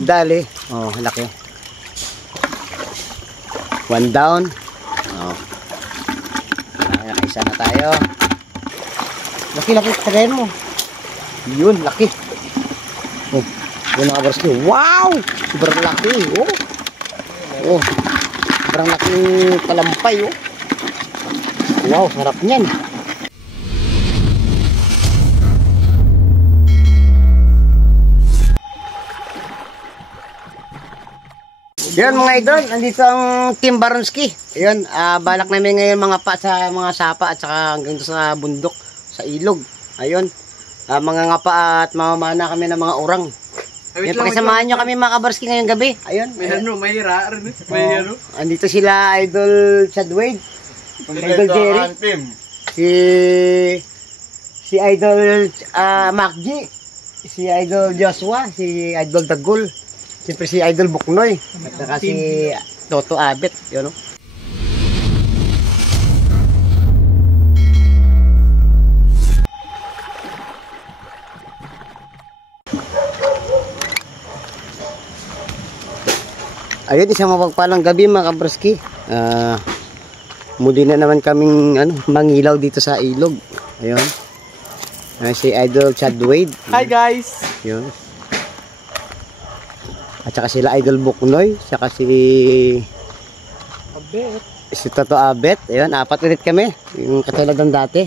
Dali. Oh, laki. One down. Oh. Nakaisa na tayo. Laki-laki tagayin mo. Yun, laki. Oh, yun mga kabarski. Wow! Sobrang laki. Oh. Oh. Sobrang laki kalampay. Oh. Wow, sarap niyan. Yan mga idol, nandito ang Team Baronski. Ayun, balak namin ngayon mga sa mga sapa at saka hanggang sa bundok, sa ilog. Ayun, mga ngapa at mamamana kami ng mga urang. Yan, pakisamahan nyo kami mga kabarski ngayong gabi. Ayun. May rar. Andito sila Idol Chad Wade, Idol Jerry, si Idol Mac G, si Idol Joshua, si Idol Dagul. Siyempre si Idol Buknoy at saka si Toto Abet, yun, no? Ayun, isang mapagpalang gabi mga kabarski. Muli na naman kaming mangilaw dito sa ilog. Ayun. Si Idol Chad Wade. Hi guys! Yun. At saka sila Idol Buknoy, saka si Toto Abet. Ayun, 4 ulit kami, yung katulad ng dati.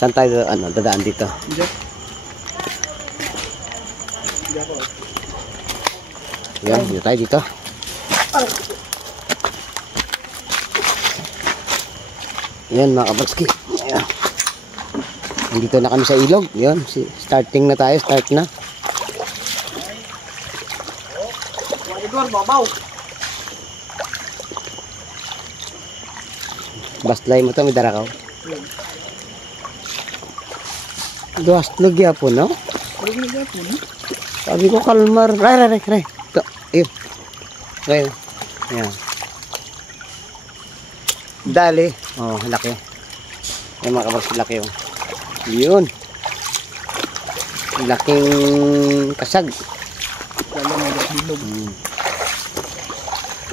Saan tayo dadaan dito? Ayun, dito tayo dito. Yan mga kabarski. Ayan. Nandito na kami sa ilog. Yan, starting na tayo. Start na. Baslay mo to, may darakaw. Duhaslog yapon, no? Sabi ko kalmar. Ray. Ito, ayun. Ayun. Ayan. Dali. Oh, laki. Yung mga kabarski, laki yun. Yun. Laking kasag.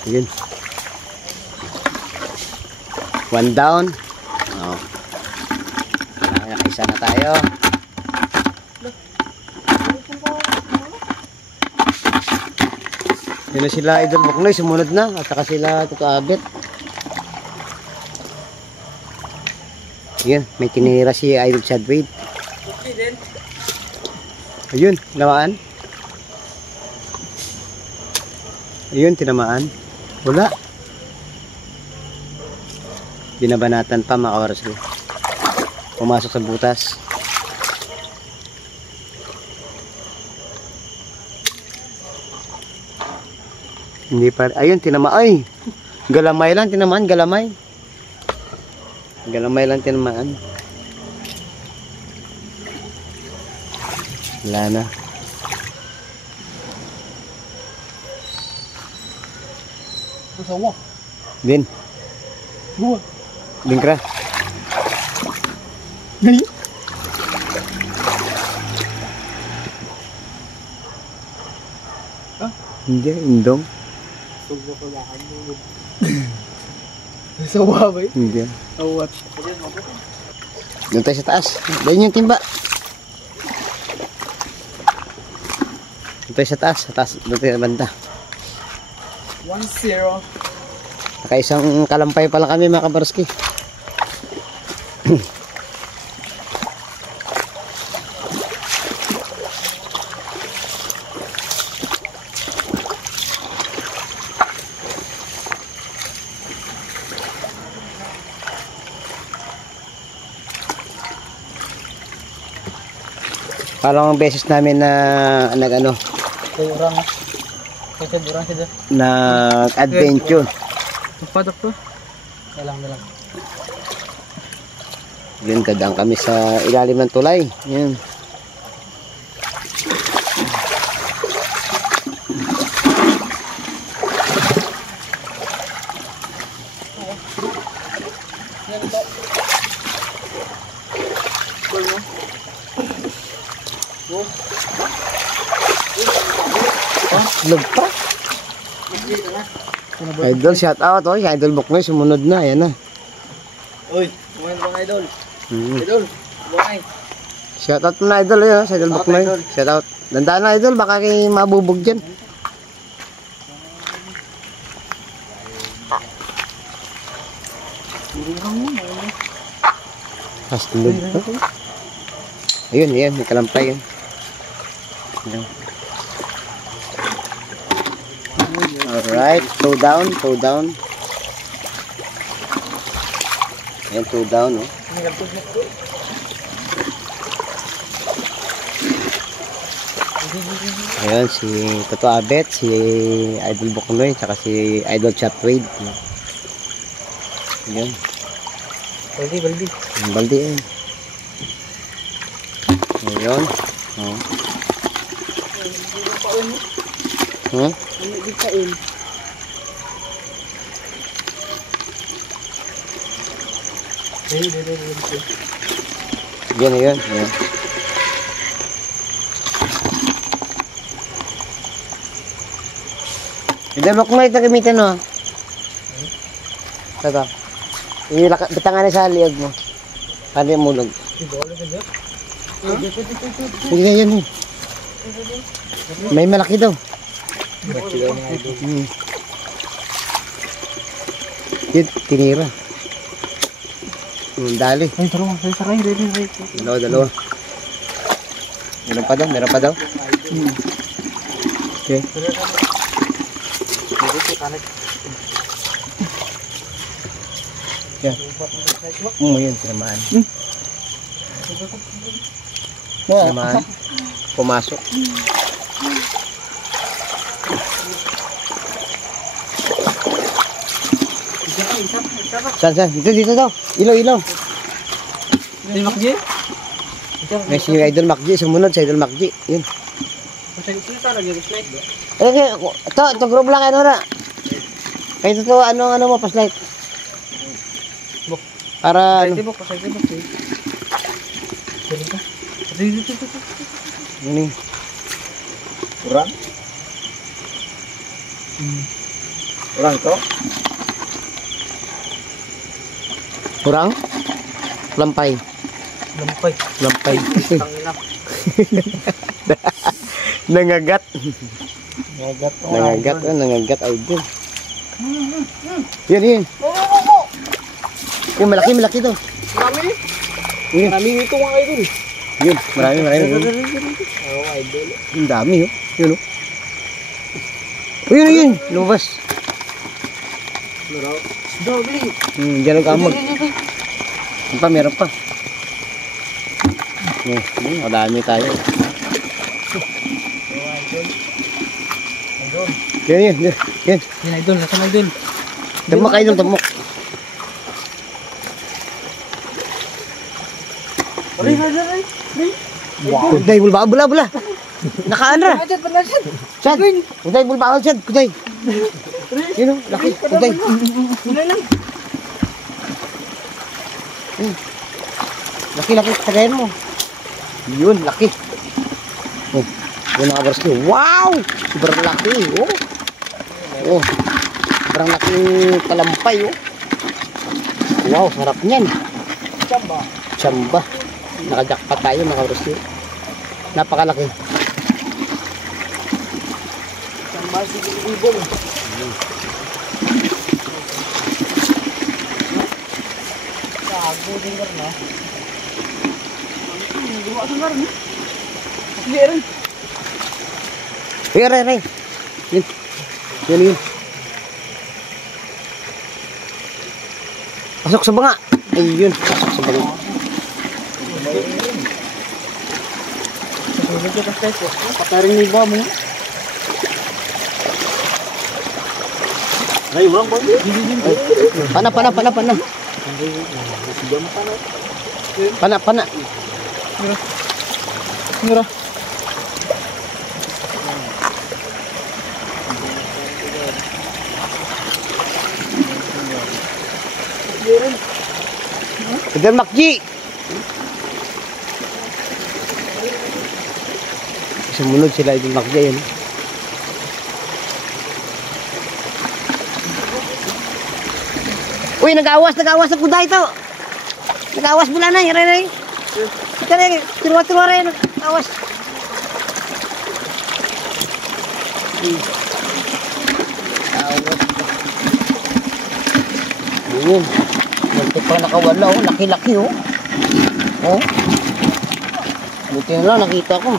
Yun. One down. Oh. Nakaisa na tayo. Yun na sila Idol Buknoy, sumunod na. At saka sila Toto Abet. Ayun, may tinira si Idol Chad Wade. Ayun, tinamaan. Ayun, tinamaan. Wala. Binabanatan pa mga kabarski. Pumasok sa butas. Hindi pa. Ayun, tinamaan. Ay, galamay lang tinamaan, galamay. Galamay lang tinamaan. Wala na. Masawa. Din. Buwa. Lingkra. Gani? Hindi, indong. Masawa ba yun? Hindi. Awat. Doon tayo sa taas. Doon yung timba. Doon tayo sa taas. Sa taas. Doon tayo banda. 1-0. Nakaisang kalampay pala kami mga kabarski. Parang beses namin na nag-ano, nag-adventure. Padak to? Dalang. Yun, dadaan kami sa ilalim ng tulay. Yan. Yan ito. Ball mo. Oh. Log pa. Idol, shout out. Oh, si Idol Buknoy, sumunod na. Ayan na. Uy, kumain bang idol? Hmm. Idol, kumain. Shout out na Idol. Ayan, si Idol Shout out, Buknoy. Idol. Shout out. Dandaan na Idol, baka kayo mabubog dyan. Haslog pa. Ayun, ayan, may kalampay yan. Ayan. Alright, toe down, toe down. Ayan, toe down, oh. Ayan, si Toto Abet, si Idol Buknoy, tsaka si Idol Chatwade. Ayan, Baldi. ang baldi eh. Ayan. Oh. Hmm? Hindi kain. Yan, ayan. Ayan. Idol Buknoy, ito gamitin mo. Ito. Bitangan sa liag mo. Paano yung mulog? Hindi yan eh. May malaki daw. Hmm. Yun, tinira. Dali. Ay, tara, sakay. Dalawa. Meron pa daw. Okay. Yan. Yun, tinamaan. Tinamaan. Pumasok. Saan? Dito daw. Ilaw. Ay, Makji? May si Idol Makji, sumunod sa Idol Makji. Yun. Sino talaga yung snake ba? Okay, ito group lang ano na. Kahit ito, ano mo, paslight. Para, ano. Pasay tibok. Dito. Yun eh. Kurang? Kurang to? Kurang? Lampay. Lampay. Tangina. Nangagat. Nangagat. Nangagat, Idol. Yan. Yung malaki daw. Marami? Yun. Marami ito mga idol. Yun, marami. Oo, idol. Ang dami, oh. Yun, oh. Yun. Lumabas. Dobli. Diyan ang kamag. Meron pa. Madami tayo. Yan. Yan idol, nasaan idol? Tamok, Idol, tamok. Aray. Wow. Kuday, bula. Nakaan ra. Chad. Kuday, bulbawal, Chad. Kuday. Yun, oh, laki. Kuday. Wala lang. Laki. Tagayin mo. Yun, laki. Oh, yun ang abras ko. Wow! Sobrang laki, oh. Oh, sobrang laki kalampay, oh. Wow, sarap niyan. Chamba. Nakajakpat tayo, mga abras ko. Napakalaki. Chamba, sigilibong. Gago din na. Gawa sa ngayon. Rin. Ray. Yun. Pasok sa banga. Ayun, pasok sa banga. Pataring ni ba mo? Ay, wala ba? Pana. Pana. Mira. Idol Macji. Sumunod sila Idol Macji yun. Uy, nag-awas ang kuda ito. Nag-awas mula na, ray. Kaya, tiruwa rin, nag-awas. Ayun. Muntik pa nakawala, oh. Laki-laki, oh. Oh. Buti na lang, nakita ko.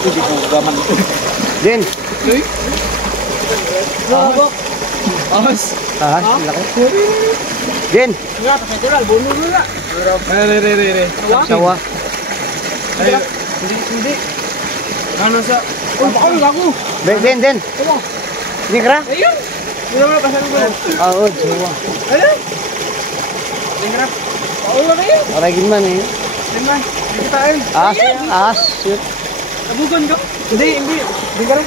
Hindi ko gaman. Din. Ahas. Ahas, laki. Din. Nga, natural. Buno na. Re. Sawa. Hindi. Ano sa? Oh, baka lang ako. Den. Ano? Ini kera? Ayun. Hindi naman pasal ko. Oo, sawa. Ayun. Tingnan. Oo lang yun. Aray gimana ya? Tingnan. Dikitain. Ahas, shoot. Nabugan ka? Hindi. Hindi ka rin.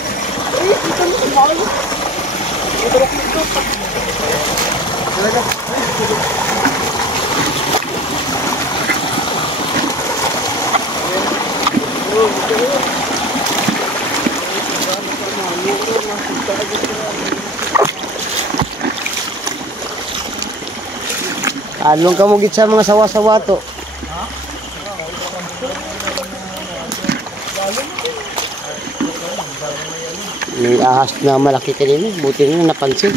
Ay, ito mo sa bawal mo. Ito lang ito. Talaga. Along ka mo git sa mga sawa-sawa to. May ahas na malaki kanina, buti na napansin.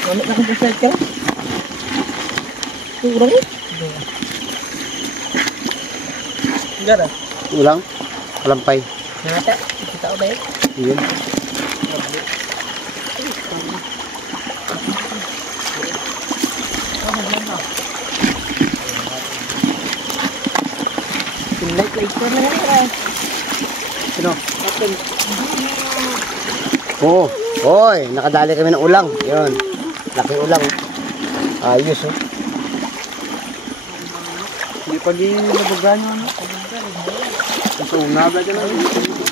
Gamit na kung puset ka? Turang eh. Enggak ada? Ulang, kalampay. Nata? Kita ba yun? Yun. Light pa na yan. Sino? Oo. Hoy, nakadali kami ng ulang. Yun. Laki ulang. Ayos, oh. Hindi pa din nabagaan yun. So, unaga dyan lang.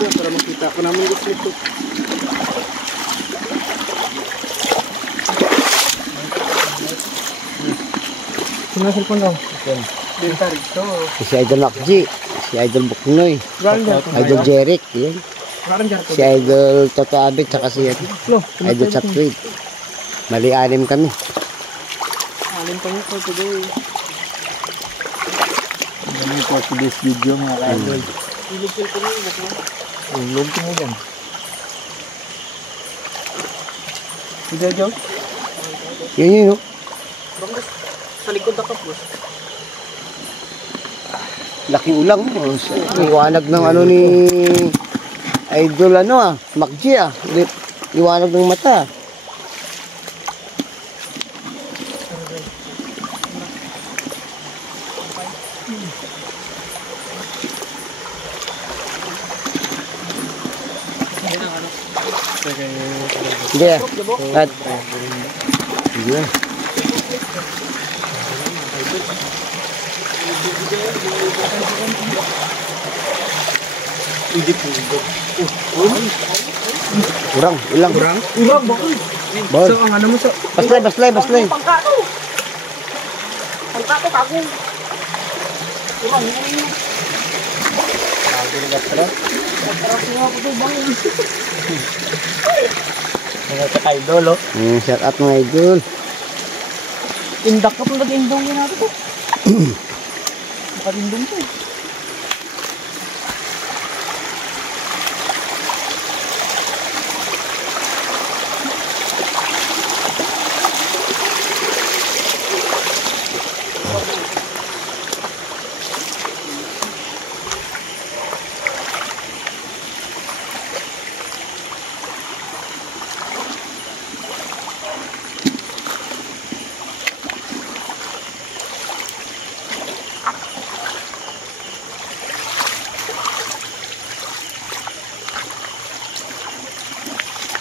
Para makita ko naman ito. Sino cellphone daw? Dentar ito. Si Idol Macji, si Idol Buknoy, Idol Jeric, yun. Si Idol Toto Abit, saka si Idol Chatweed. Mali anim kami. Alim pa niyo for today. Ganun for today's video mga ka-idol. Ilog ko mo yun. Ilog ko mo yan. Sige, Joe. Yun, oh. Sa likod ako po. Laki ulang. Oh. Iwanag ng ano ni Idol Macji, Iwanag ng mata. Hindi at hindi. Hindi po. Urang Urang bakit? Bawal. So ang ano mo so? Baslay. Pangkato kako. Urang. Mga ka-idol, oh. Shout out mga idol. Indak ka pala indong yun natin, oh. Makatindong to, eh.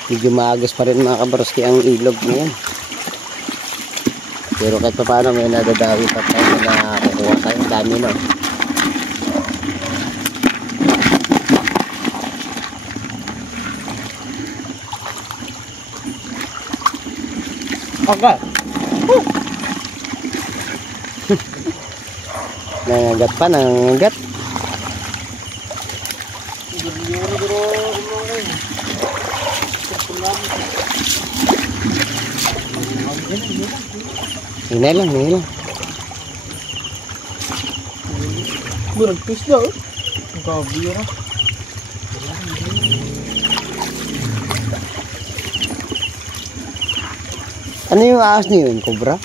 Medyo maagas pa rin mga kabaroski ang ilog na yan. Pero kahit pa paano may nadadawi pa tayo na kukuha tayo. Dami no. Okay. Nangagat pa, nangagat. Hinay lang, hinay lang. Burang fish na oh. Ang kabira. Ano yung ahas niyo yun? Cobra?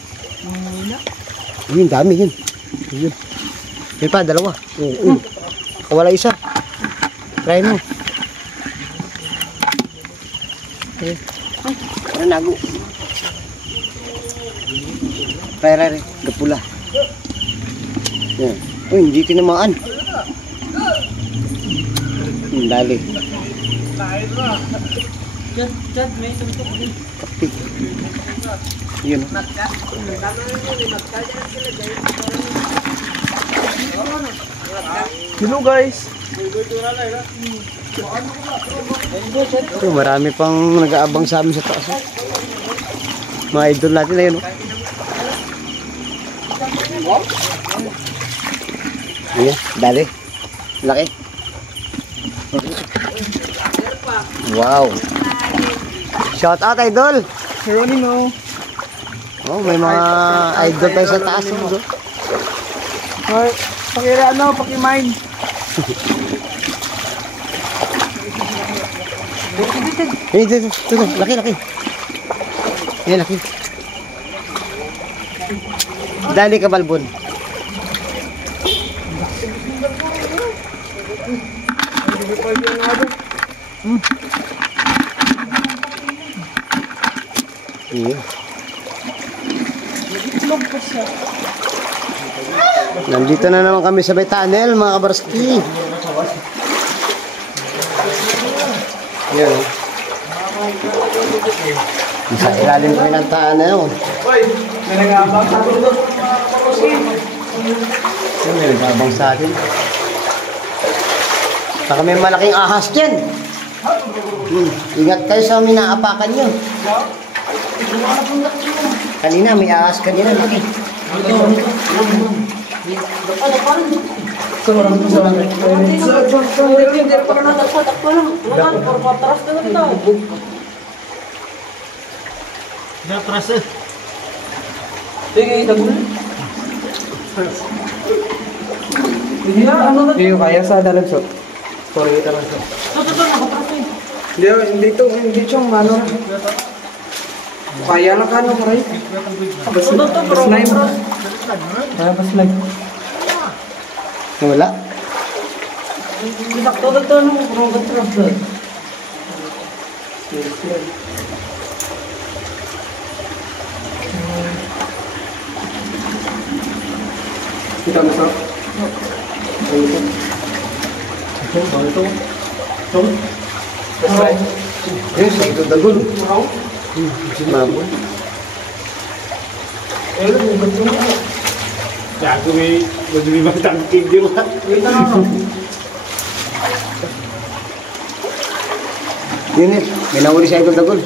Yun, dami yun. Yun. Yun pa, dalawa. Wala isa. Try mo. Okay. Ano nago? Try. Gapula. Yan. Uy, hindi tinamaan. Dali. Chad, may suntok din. Kapi. Yun. Hello guys. Ito, marami pang nag-aabang sa amin sa taas. Mga idol natin na yun. Ayan, dali. Laki. Wow. Shout out, idol. Geronimo. Oh, may mga idol tayo sa taas. Hoy, pakira ano, pakimine. Ito, laki. Ayan, laki. Dali ka, Balbon. Iya. Nandito na naman kami sa may tunnel, mga kabarski. Yan. Sa ilalim ko ng tunnel. Hoy, may nag-aabang sa tulog. Yan, may nagabang sa atin. Saka may malaking ahas dyan. Ingat kayo sa minaapakan nyo. Kanina, may ahas kanina. Laki. Hindi kaya sa dalag so. Sorry, ito lang so. Hindi ito, hindi siyang ano. Kaya na ka no, Maray. Bas live. Bas live. Wala. Kita masuk. Ayun, sa ito dagol. Mabon. Gago may magtangkig di ba? Yun eh, may nahuli sa ito dagol.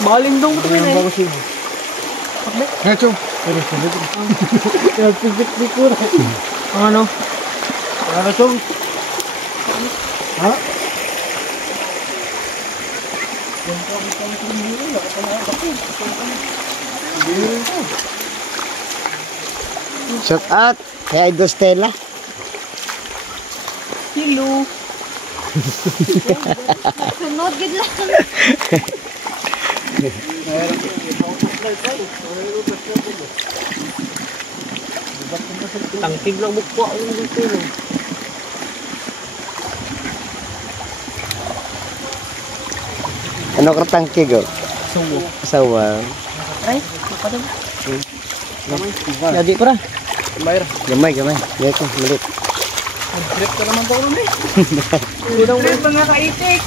Maling dong ito yun eh. Hecho. Ano? Ano to? Ha? Shout out kay Idol Stella. Hello. Sunod gid lang. Tangkig lang bukwa yung dito. Ano ka tangkig oh? Sawo. Sawa. Ay, pa daw. Lagi ko ra. Mayroon. Gamay. Ngayon ko, malit. Mag-trip ka naman po ron eh. Unang trip mga kaitik.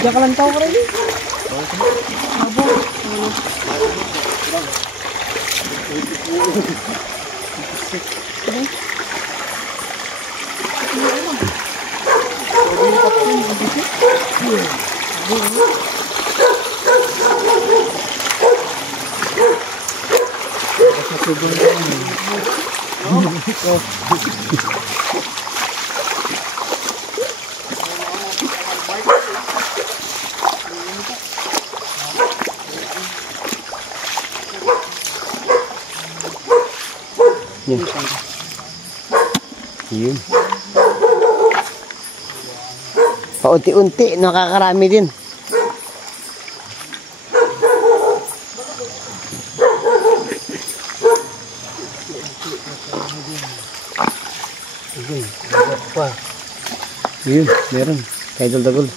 Diyan ka lang tao ka rin eh. Abo. Yun. Paunti-unti, nakakarami din. Yun, meron. Kaidol-dagol.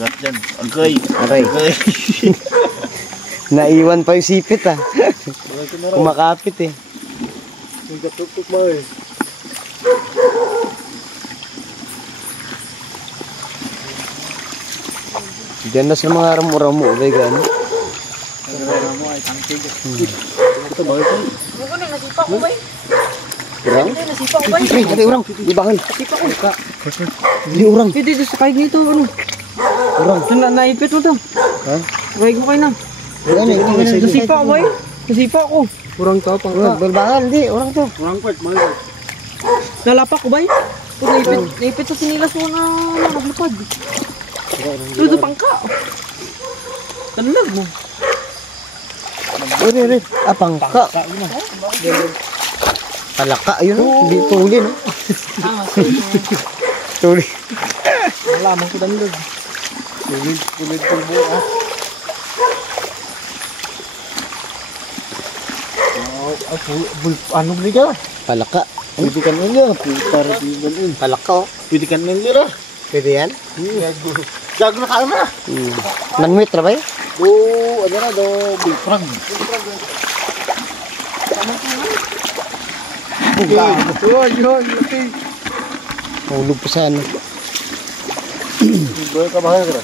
Gat yan. Agay. Aray. Naiwan pa yung sipit ah. Kumakapit eh. Ang gatuktok mo eh. Diyan na sa mga ramo-ramo. Bay gano. Ramo ay tangkig. Ito ba ito? Ano na, nasipa ko ba eh? Urang? Nasipa ko ba eh? Ay, ate urang. Di bakal. Nasipa ko. Di urang. Hindi, dito sa kahig nito, ano? Urang. Naipit mo to. Ha? Kahig mo kayo na. Urang na. Nasipa ko ba eh? Nasipa ko. Kurang to, pang Urang. Balbangal. Di. Urang to. Orang kwet, mahal. Nalapak ko ba eh? Naipit sa sinilas mo na naglupad. Ito pangka. Talag mo. Uri. Pangka. Palaka. Ayun o. Hindi tuli no. Tuli. Nalaman ko dalag. Tulid tulbo ah. Ano ba ka? Palaka. Pwede ka nila. Para tingnan. Palaka o. Pwede ka nila. Pwede yan? Gago na kayo na. Manwit ra ba eh? Do, ano na, do, bullfrog. Yun. Laki. Mahulog pa sa ano. Boy ka bahaya ka.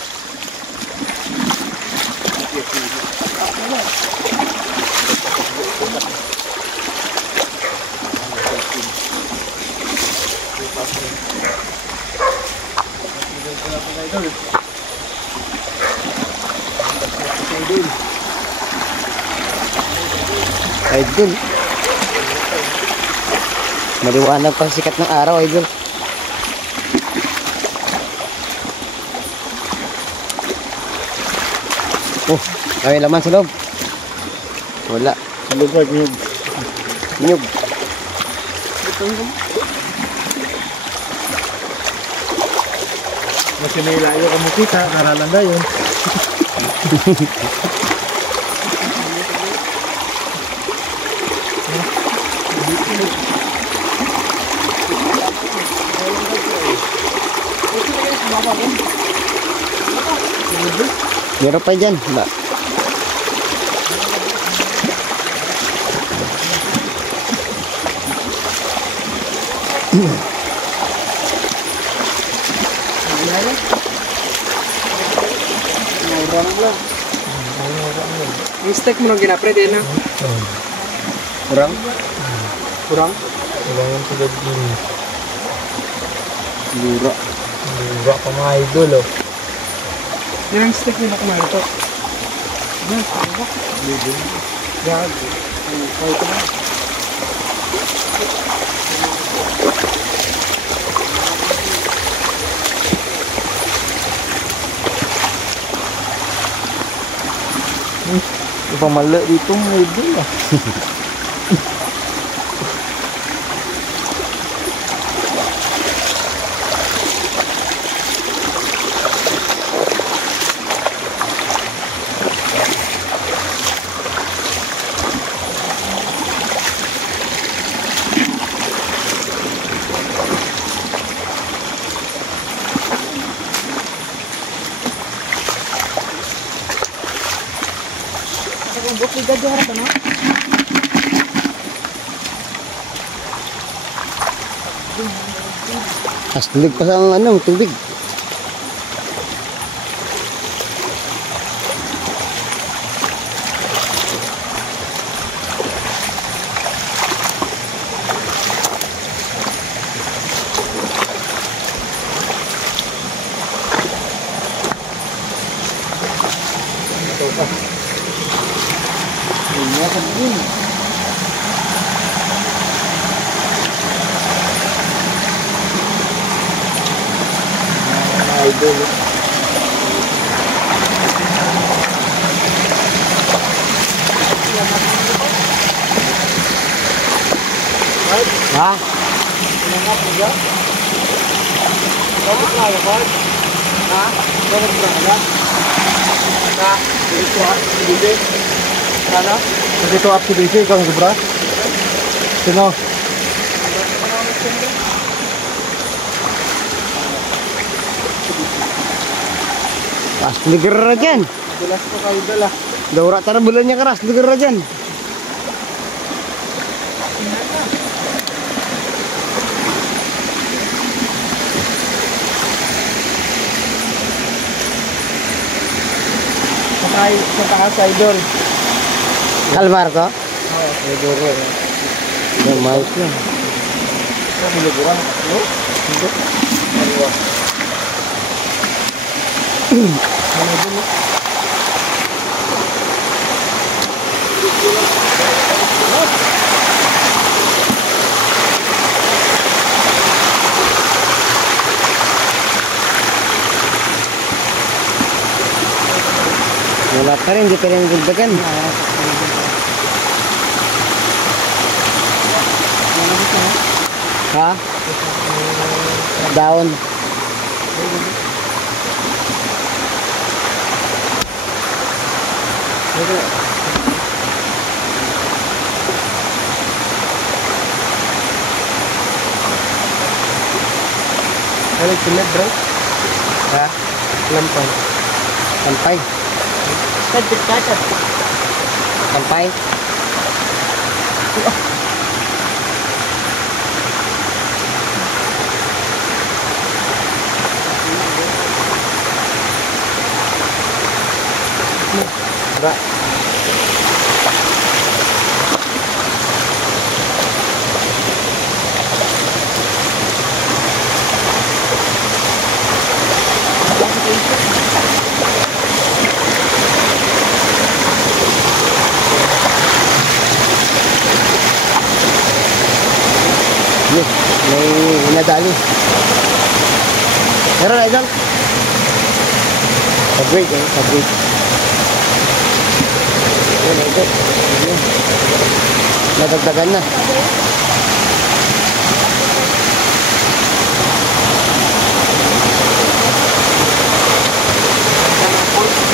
Idol. Maliwanag pang sikat ng araw, idol. Oh, may laman sa loob. Wala. Lugar niyo. Nyug. Kasi may layo ka mo kita, naralanda yun. Meron pa dyan. Ba? Yung steak mo nang ginapre din na. Kurang? Kurang? Kailangan ko din. Lura. Lura pa mga idol oh. Yan ang steak nila kumain ito. Yan, sarap. Gago. Kaya ko na. Pamala dito mga idol ah. Bukid ka dyan harap, ano? Astig pa sa ano, tubig. Idol. Ha? Pinangap mo dyan? Bakit nga yakad? Ha? Bakit nga nga? Ha? Dito ha? Dito? Ano? Kasi ito up to DC, ikaw ang sobra? Sino? Astig ra dyan. Dulas ko kayo dala. Daura tara bulan niya keras, astig ra dyan. Sa taas, idol. Kalmar ko? Oo, may duro eh. Yung mais lang. Ito, huluguran. Ano? Hindi. Ano? Ano dun? Wala pa rin, hindi pa rin dagdagan. Ha? Daon. Ano sunod bro? Ha? Lampang. Sampay. Kadit ka. Sampay. Ba? Yes, may nadali. Meron idol. Sa-break eh, sa-break. Yun idol. Yun. Nadagdagan na.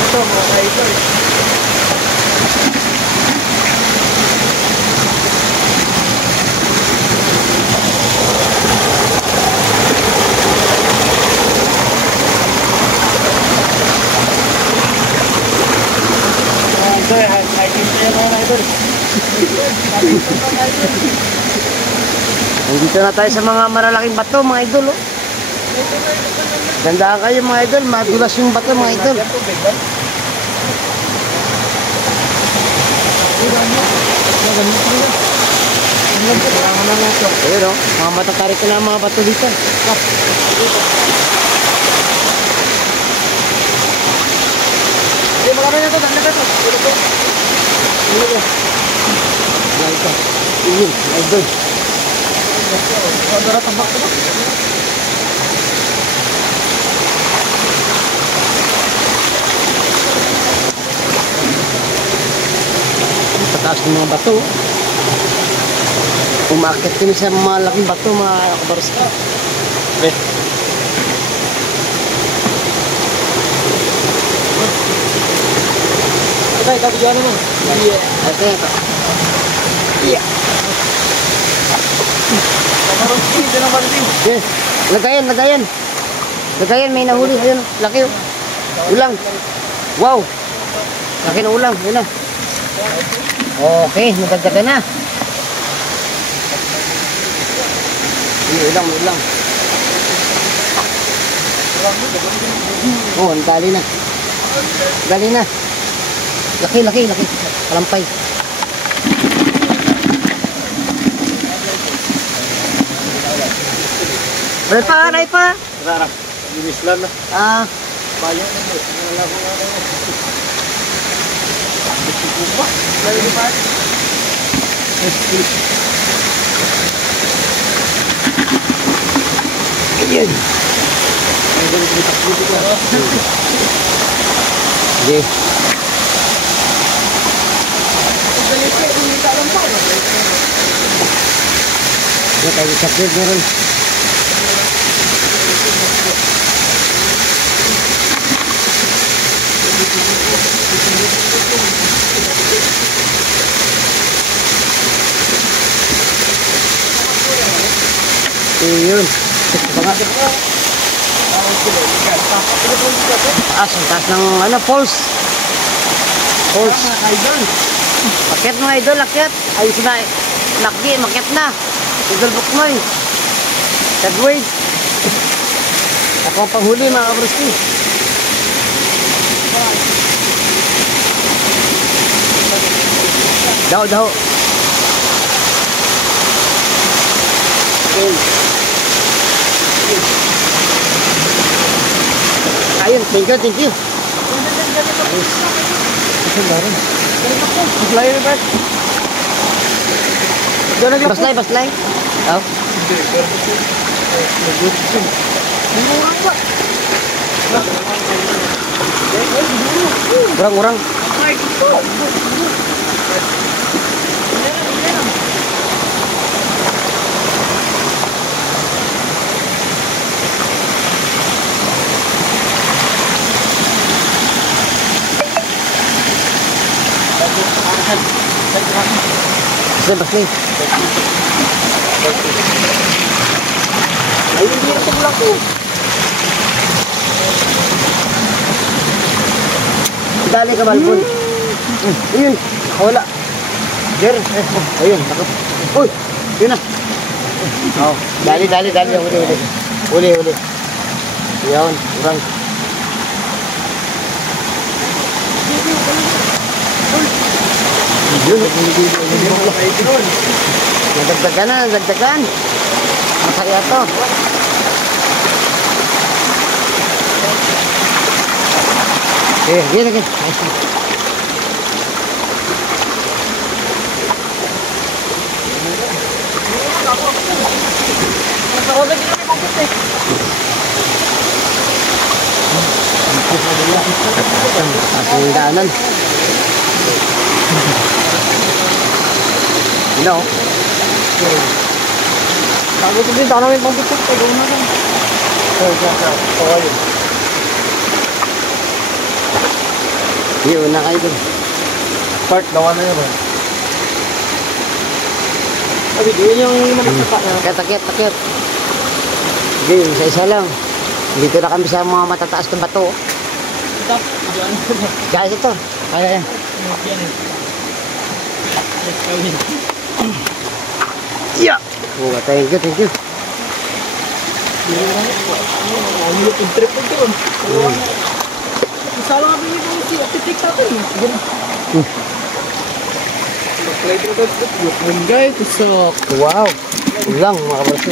Ito, mga idol. Nandito na tayo sa mga malalaking bato mga idol. Oh. Gandaan kayo mga idol, madulas yung bato mga idol. Ayun oh, mga matatarik na mga bato dito. Magkano na ito? Dami na ito. Ayun, idol. Ang tambak ko ba? Pataas ng mga bato. Umakit kami sa mga laking bato mga kabarska. Ito, ito, bigyan mo. Ito ito. Yeah. Kamaroski, ito ng banding. Yes, lagayan, lagayan. Lagayan, may nahuli. Ayun, laki oh. Ulang. Wow. Laki na ulang, yun na. Okay, magdagdagan na. Ulang, ulang. Oh, ang dali na. Dali na. Laki, laki, laki. Kalampay. Aray pa, aray pa. Rara. Linis lang na. Ah, Bayan na mo. Nalala ko nga na yun. ayun. Sige. Ito tayo chocolate meron. Ayun. Taas, ang taas ng ano, falls. Falls. Akyat mga idol, akyat. Ayos na, laki, makyat na. Idol Buknoy. Tagway. Ako ang panghuli mga kabroski. Daw, daw. Okay. Ayun, thank you, thank you. Baslay na ba? Baslay, baslay. Oh. Urang-urang. Baslay, baslay. Ay, hindi ito lang ko. Dali ka, Malbon. Ayun, wala. Jer, ayun, nakap. Uy, yun na. Oh, dali, dali, dali. Uli, uli. Uli, uli. Yan, urang. Yun, nadagdagan na, nadagdagan. Masaya to. Gini, gini. Asing daanan. No. Sabi ko din, tanong yung pang-bitok. Ay, gawin na lang. Yun na kayo dun. Part, gawa na yun. Sabi, yun yung manakita na. Takit, takit, takit. Sige, isa-isa lang. Dito na kami sa mga matataas na bato. Ito, diyan. Guys, ito. Kaya yan. Yan eh. Let's go in. Yeah. Oh, thank you, thank you. Ang yung trip ko doon. Isa lang kami yung si Apitik sa atin. Mag-play ko doon. Yung guys, so... Wow. Ulang, mga kabarso.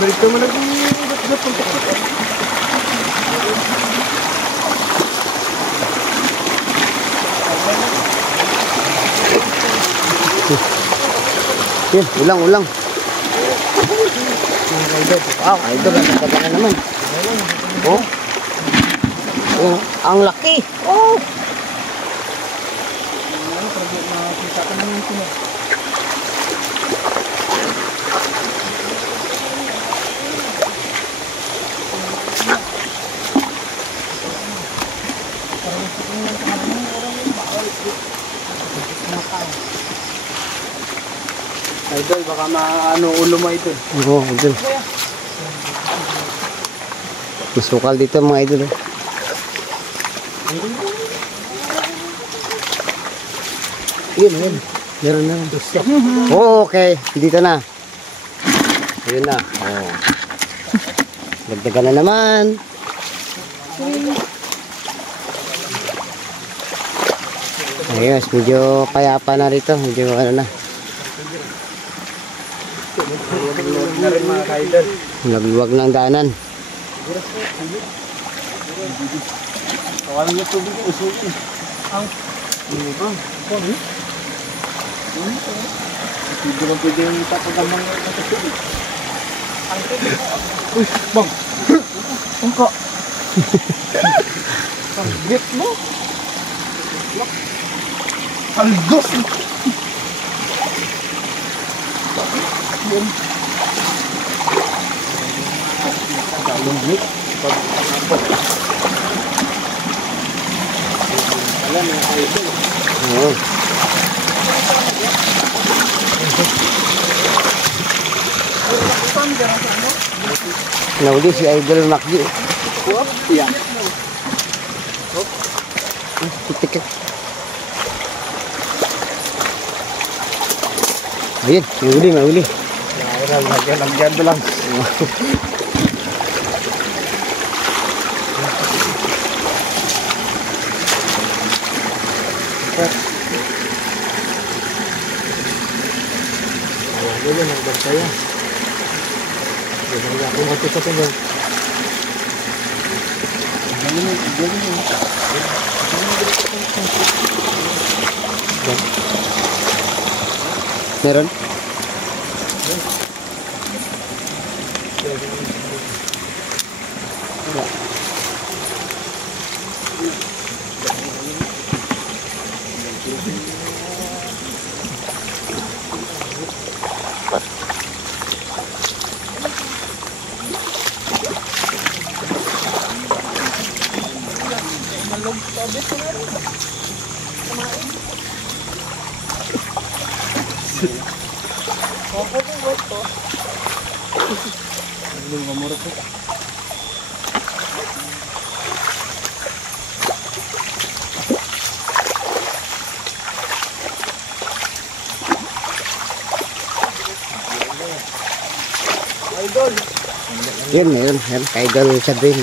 Balik ko man nag-iigat. Yun, ulang, ulang. Wow, idol, nagkataga naman. Oh. Oh, ang laki. Oh. Idol, baka maano ulo mo ito. Oo, idol. Masukal dito mga idol. Yun, yun. Meron. Oh, okay. Dito na. Ayun na. Oh. Dagdagan na naman. Ayos, medyo payapa na rito. Medyo ano na. Na rin mga kaidol. Nagluwag ng daanan. Kawalan niya tubig yung usugin. Ang hindi ba? Ano? Hindi mo pwede yung ipapagamang ng tubig. Ang tubig. Uy, bang! Ang ka! Ang grip mo! Aldos! Yun. Dalong grip. Alam mo, idol. Oo. Nauli si Idol Macdi. Yeah. Titik. Ayun, mahuli. Lagyan lang. Ayun, nagbantaya. Ayun, ako matutap mo. Meron? Yun, meron. Kay Idol Chadwin.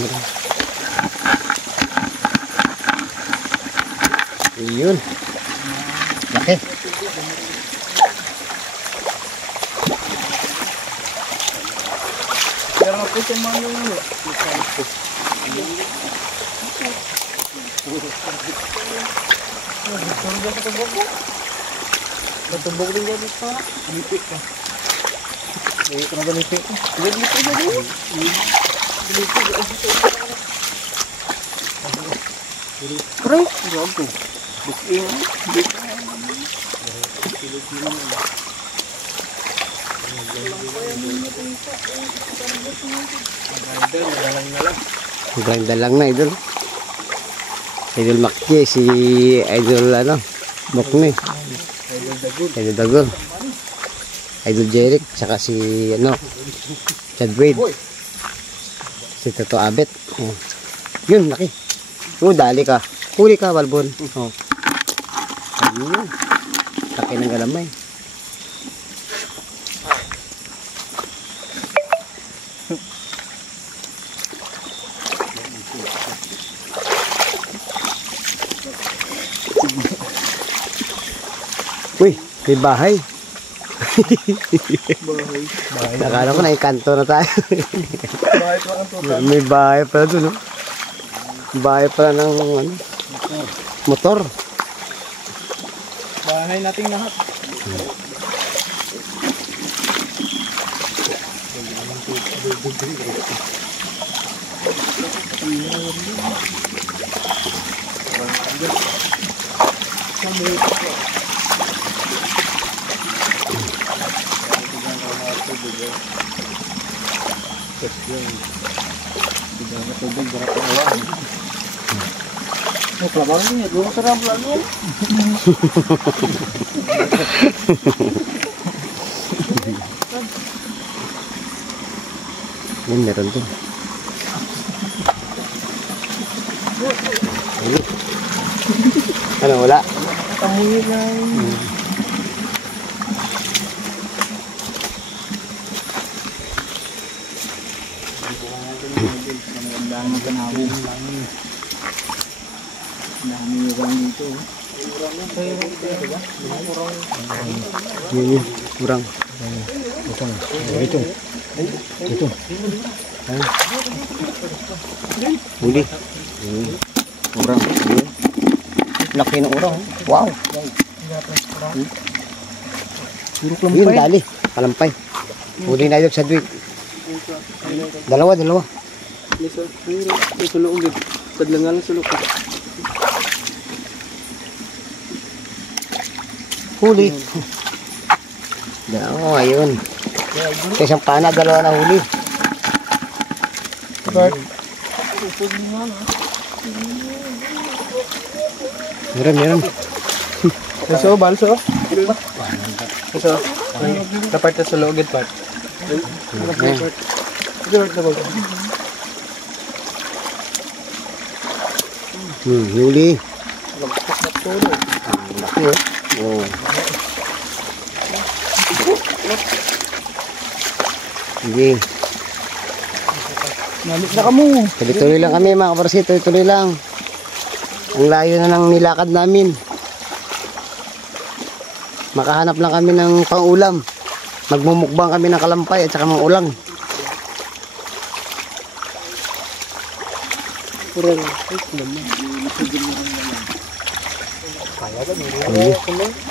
Yun. Laki. Pero nga po siya mga nung Natumbog din yan ito. Lipik ka. Hindi ko na ganipik. Lipik ka din. Kray. Gago. Buking. Dalang na Idol. Idol Macdi, si Idol Mokni. Idol Dagol. Idol Jeric, saka si Chadwin. Si Toto Abet. Oh. Yun, laki. Oh, dali ka. Huli ka, Balbon. Oh. Ayun. Laki ng galamay. Uy, may bahay. Nakala ko na ikanto na tayo. Bahay pa ang total. May bahay pala doon, no? Bahay pala ng motor. Bahay nating lahat. Trabaho niya, doon sa ramla niya. Yan, meron doon. Ano, wala? Kamuhi lang. Ang tanawin lang. Dami urang dito. Yun, kurang. Ito. Huli. Urang. Laki ng urang. Wow. Yun, dali. Kalampay. Huli na yun sa duwit. Dalawa. May sulok ulit. Sadlangan sulok. Huli. Oo, ayun. Sa isang pana, dalawa na huli. Meron. Balso. Balso. Dapat na sulok ulit part. Huli. Laki, oh. Sige. Nalik na kamo. Tuloy-tuloy lang kami mga kabarsi, tuloy-tuloy lang. Ang layo na ng nilakad namin. Makahanap lang kami ng pang-ulam. Magmumukbang kami ng kalampay at saka mga ulang.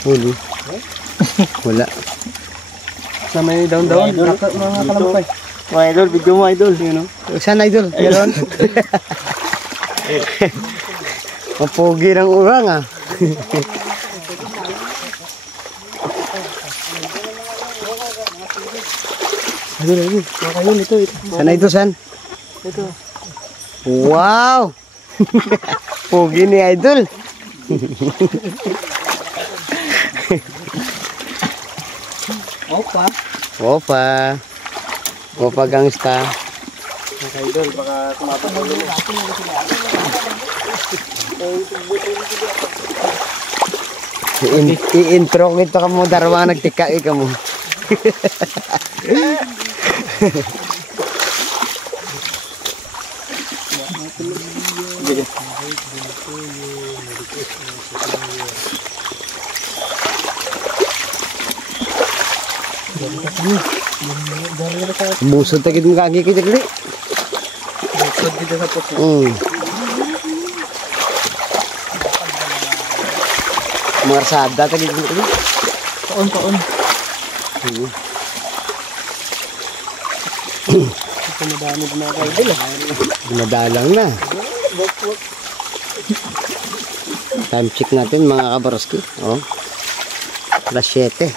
Huli. Wala. Sa may down-down. Mga kalampay. Mga idol, video mo idol. Saan idol? Meron. Mapogi ng urang ah. Idol. Ayun, ito. Saan idol, saan? Ito. Wow! Pogi ni idol. Opa gangsta. Mga idol, baka tumatapulo. I-intro kita ka mo darwa nagtikai ka mo. Busod tagid mo kagi kita dili. Busod dito sa puso. Mga sada tagid mo dili. Paon. Kumadamig na kayo dila. Madalang na. Time check natin mga kabaroski. Oh. Alas 7.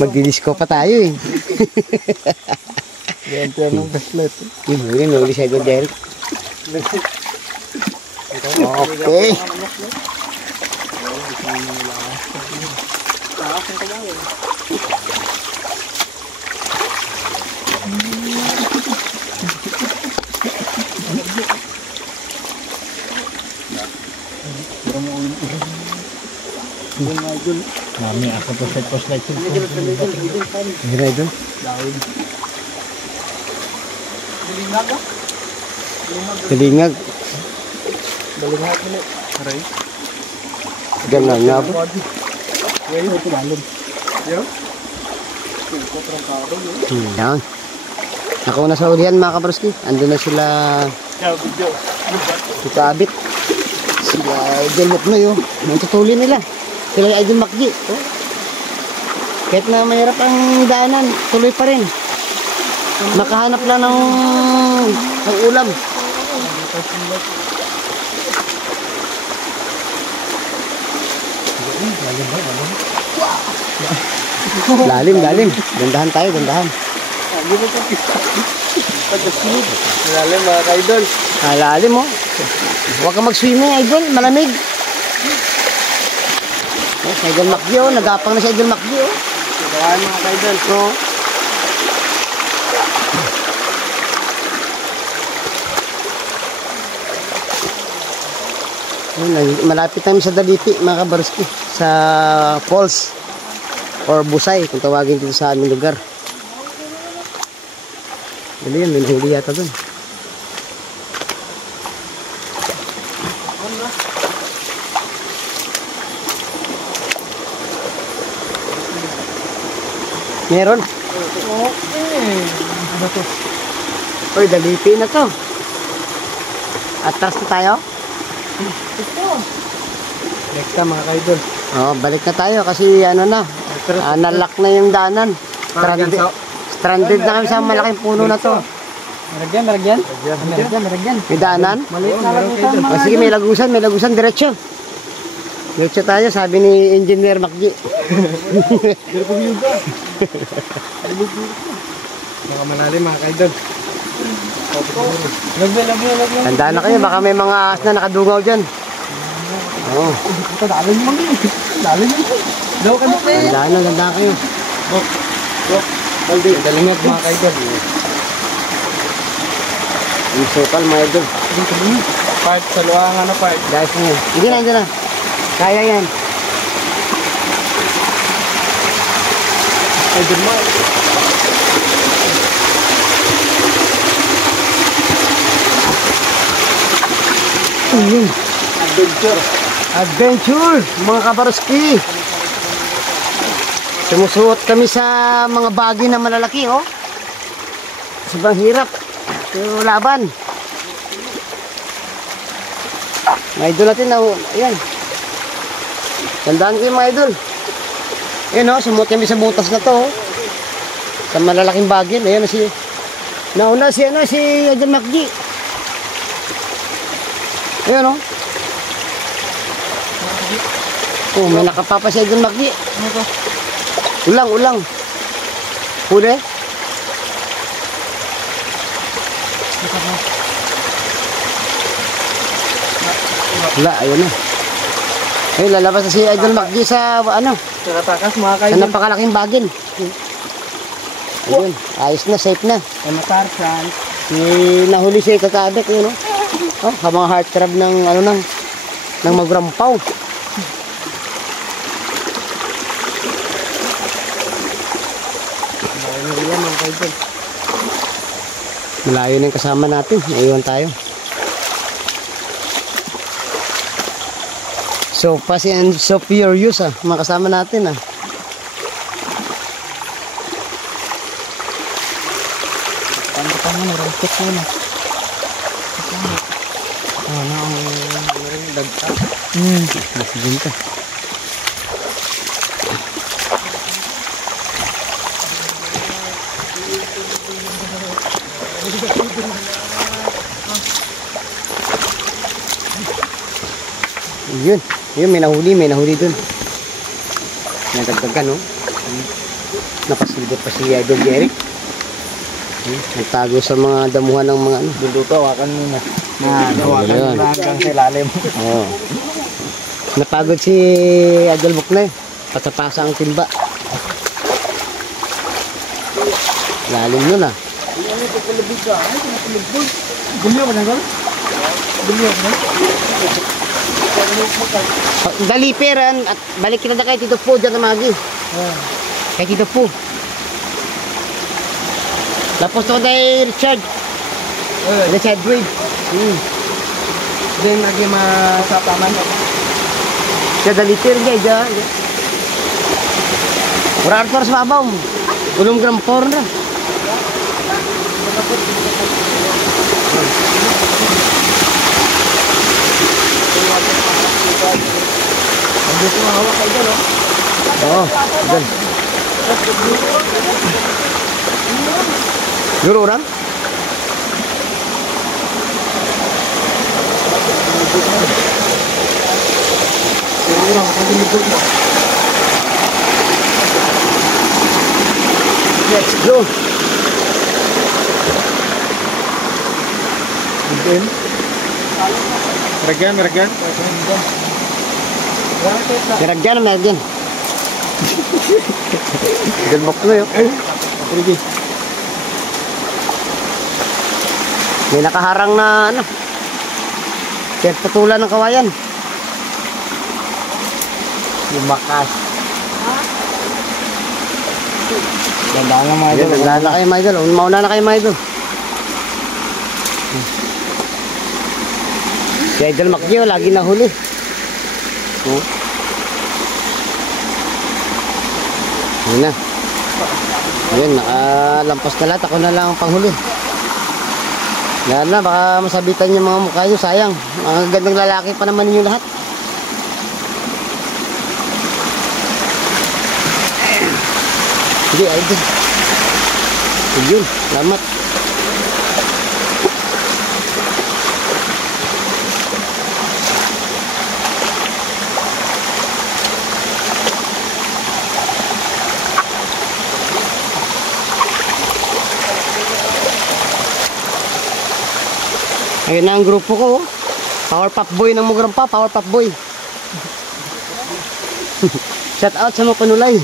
Magdidisko pa tayo eh. Yan tayo ng bracelet. Yun, uli sa idol Derek. Okay. Mami, ako post light. Hira idol. Talingag. Balinghat mo na. Aray. Ganun nga po. Ngayon ito lalim. Yo. Yan. Ako na sa ulihan mga kabaroski. Ando na sila Kabit. Sila Idol Moknoy. Natutuli nila. Sila Idol Makji. Oh. Kahit na mahirap ang daanan, tuloy pa rin. Makahanap lang ng ulam. Lalim. Gandahan tayo. Lalim mga ka-idol. Lalim mo. Huwag ka mag-swimming, Idol. Malamig. Oh, sa Idol Makji, oh. Nagapang na sa Idol Makji, oh. Gawain mga kaidol. Oo. Malapit namin sa Dalipi, mga kabarski. Sa falls. Or Busay, kung tawagin dito sa aming lugar. Dali yan, may nahuli yata dun. Meron? Okay. Ano to? Uy, Dalipi na to. Atras na tayo? Ito. Next time mga kaidol. Oo, balik na tayo kasi ano na. Nalock na yung daanan. Stranded na kami sa malaking puno na to. Maragyan. Maragyan. May daanan? Maliit na lang ito. O sige, may lagusan, diretso. Diretso tayo, sabi ni Engineer Macji. Mga malalim mga kaidol. Lagyan. Tandaan na kayo, baka may mga ahas na nakadungaw dyan. Oo, Ito, dali mo mga. Dali mo. Daw ka pa eh. tandaan kayo. Baldi. Dalingat mga kaidol. Yung sukal, mga idol. Part sa luwangan na part. Guys, ngayon. Hindi na. Kaya yan. Kaidol mo. Ayun. Adventure, mga kabaroski. Sumusuot kami sa mga bagay na malalaki, oh. Sobrang hirap. Pero laban. Mga idol natin na, ayan. Tandaan kayo mga idol. Ayan, oh, sumuot kami sa butas na to, oh. Sa malalaking bagay. Ayan na si, nauna si Adel Macji. Ayan, oh. Oh, may nakapapa si Adel Macji. Ano to? Ulang. Huli? Wala, ayun na. Ayun, lalabas na si Adel Macji sa, ano, Sa katakas mga sa kaidol. napakalaking bagin. Ayun, ayos na, safe na. Ay matarsan. Nahuli siya kakabit, yun, oh. Oh, mga heartthrob ng, ano, ng magrampaw. Malayo na yung kasama natin. Naiwan tayo. So fast and so furious, ah. Mga kasama natin, ah. Pantakan mo, rangkot mo na. Ano ang dagta? Masigin ka. Yun, may nahuli dun. Nadagdagan, no? Napasilip pa si Idol Jeric. Nagtago sa mga damuhan ng mga ano. Duluto, hawakan mo na. Hawakan Ayun. mo na hanggang sa ilalim. Oo. Napagod si Idol Buknay. Pasapasa ang timba. Lalim nun, ah. Gulyo ka na gol? Gulyo ka na? Dali peran at balik kita na kay Tito Po dyan na magi. Kay Tito Po. Tapos to kay Richard Wade. Then lagi masapaman. Siya dali peran dyan. Mura artor sa babaw. Ulong gram 4 na. Andito ang hawak kayo dyan, oh. Oo, dyan. Yuro orang? Let's go. Then, Meragyan. Meragyan. Galbok ko yun. Sige. May nakaharang na ano. Kaya patulan ng kawayan. Lumakas. Ganda nga mga Ayun, idol. nagdala na kayo mga idol. Mauna na kayo mga idol. Si Idol Macchio, lagi nahuli. Oh. Ayun na. Ayun, nakalampas na lahat. Ako na lang ang panghuli. Yan na, baka masabitan yung mga mukha nyo. Sayang. Mga gandang lalaki pa naman ninyo lahat. Hindi, Idol. Ayun, salamat. Ayun na ang grupo ko. Oh. Power Pop Boy ng Mugrang pa. Power Pop Boy. Shout out sa mga panulay.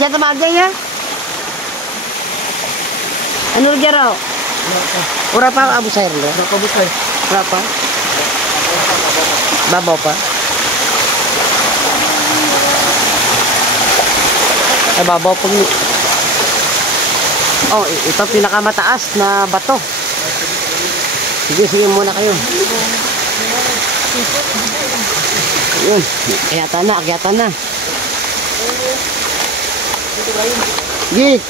Dyan tamagay ya. Ano rin raw? Ura pa Abu Sair lo? Abu Sair. Ura pa? Babaw pa? Ay, babaw pag... Oh, ito pinakamataas na bato. Sige, sige muna kayo. Yun, akyatan na, akyatan na. Sige,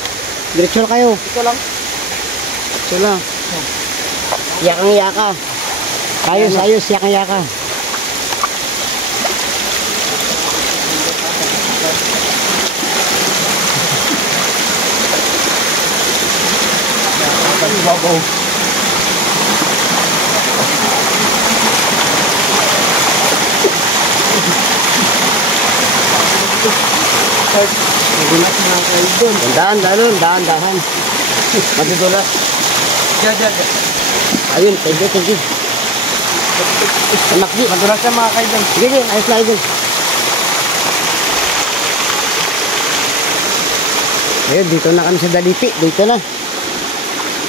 diretso na kayo. Ito lang. Diretso lang. Yakang yaka. Ayos, ayos, yakang yaka. Babaw. Madulas na kayo doon. Dahan, dahan, dahan, dahan. Madudulas. Diyan. Ayun, thank you, thank you. Makdi. Madulas na mga kayo doon. Sige, ayos na, ayos. Ayun, dito na kami sa Dalipi. Dito na.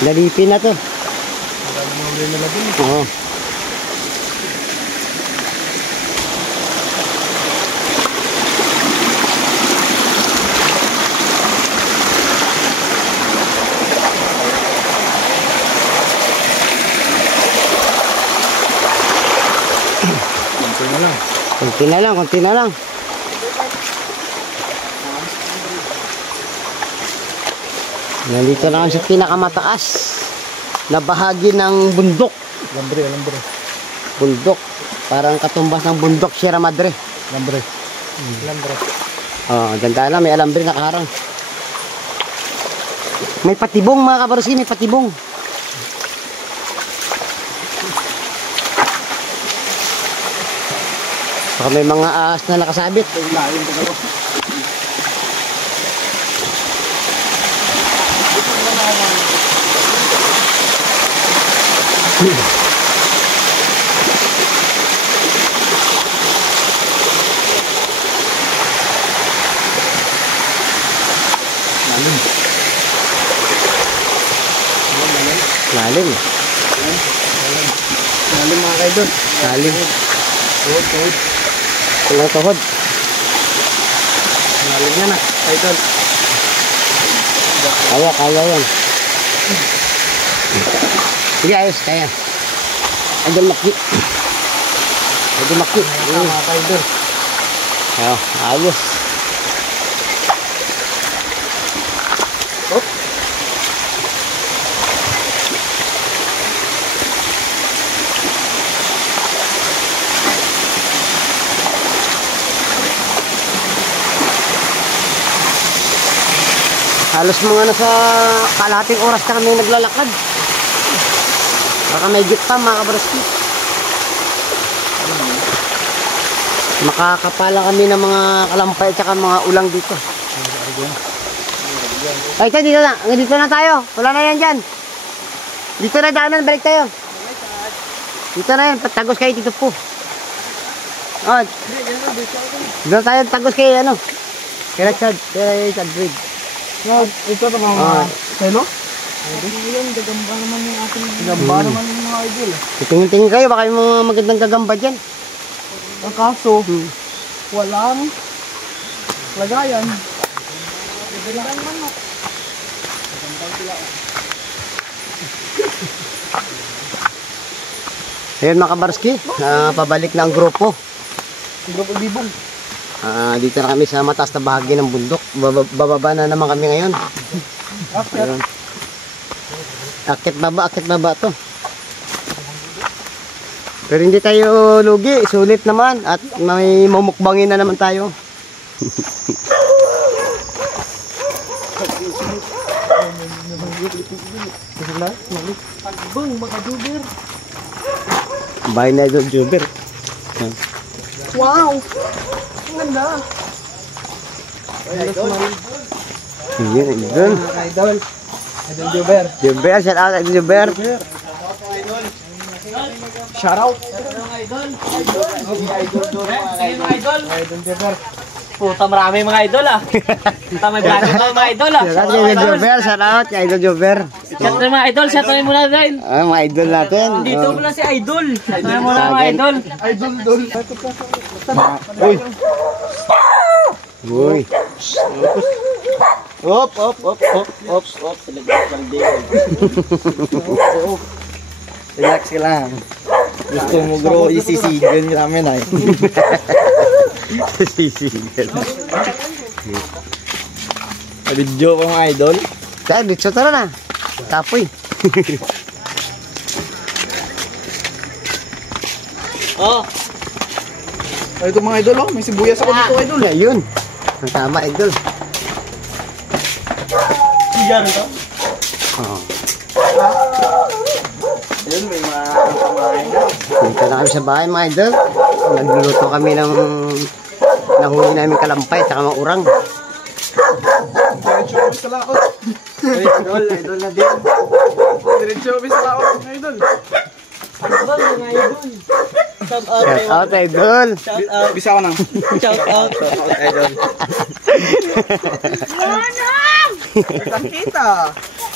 Dalipi na to. Marami mga ulit na labi. Oo. Konti na lang. Konti na lang, konti na lang. Nandito na kami sa pinakamataas na bahagi ng bundok. Lambre. Bundok. Parang katumbas ng bundok Sierra Madre. Lambre. Oh, ganda na, may alambre nakaharang. May patibong mga kabarusi, may patibong. Saka may mga ahas na nakasabit. Lalim. Lalim mga kayo doon. Lalim. Tuhod. Kulang tuhod. Lalim yan kayo doon. Kaya, kaya yan. Sige, ayos, kaya. Idol Macchio. Idol Macchio. Mga kayo doon. Ayos. Halos mga nasa kalahating oras na kami naglalakad. Baka may pa mga kabraski. Makakapala kami ng mga kalampay at saka mga ulang dito. Ay, dito na tayo. Wala na yan dyan. Dito na daanan, balik tayo. Dito na yan, patagos kayo dito po. Oh, dito tayo, tagos kayo, ano. Kaya Chad Bridge. Ito na mga selo? Ayun, gagamba naman yung ating gagamba naman yung mga idol. Tingin-tingin kayo, baka yung mga magandang gagamba dyan. Ang kaso, walang lagayan. Walang manok. Ayun mga kabarski, pabalik na ang grupo. Grupo bibong. Dito na kami sa mataas na bahagi ng bundok. Bababa na naman kami ngayon. Ayun. Akit baba to. Pero hindi tayo lugi, sulit naman at may mumukbangin na naman tayo. Pagbang, mga duber. Bahay na doon, Juber. Wow! Ang ganda. Ayun, doon. Mga idol. Idol duber. Juber, shout out kay Juber. Shout out. Idol duber. Puta, marami mga idol ah. Puta, may vlog na mga idol ah. Shout out kay Juber, shout out kay Idol Juber. Shout out mga idol, shout out muna din. Mga idol natin. Dito Oh. pala si Idol. Shout out muna mga idol. Idol dol. Uy. Uy. Op. Relax ka lang. Gusto mo bro, isisigan namin ay. Sisigan. Video ko mga idol. Tayo, dito tara na. Tapoy. Oh, Ito mga idol oh, may sibuyas ako dito idol. Ayun. Ang tama, idol. yan to. Oh. Ayun, may mga pamain na. Dito na kami sa bahay, mga idol. Nagluluto kami ng nahuli namin kalampay at saka mga urang. Diretso kami sa laot. Idol na din. Diretso kami sa laot mga idol. Shout out. Shout out, idol. Shout out. Bisa ko nang. Shout out. Idol. Kita.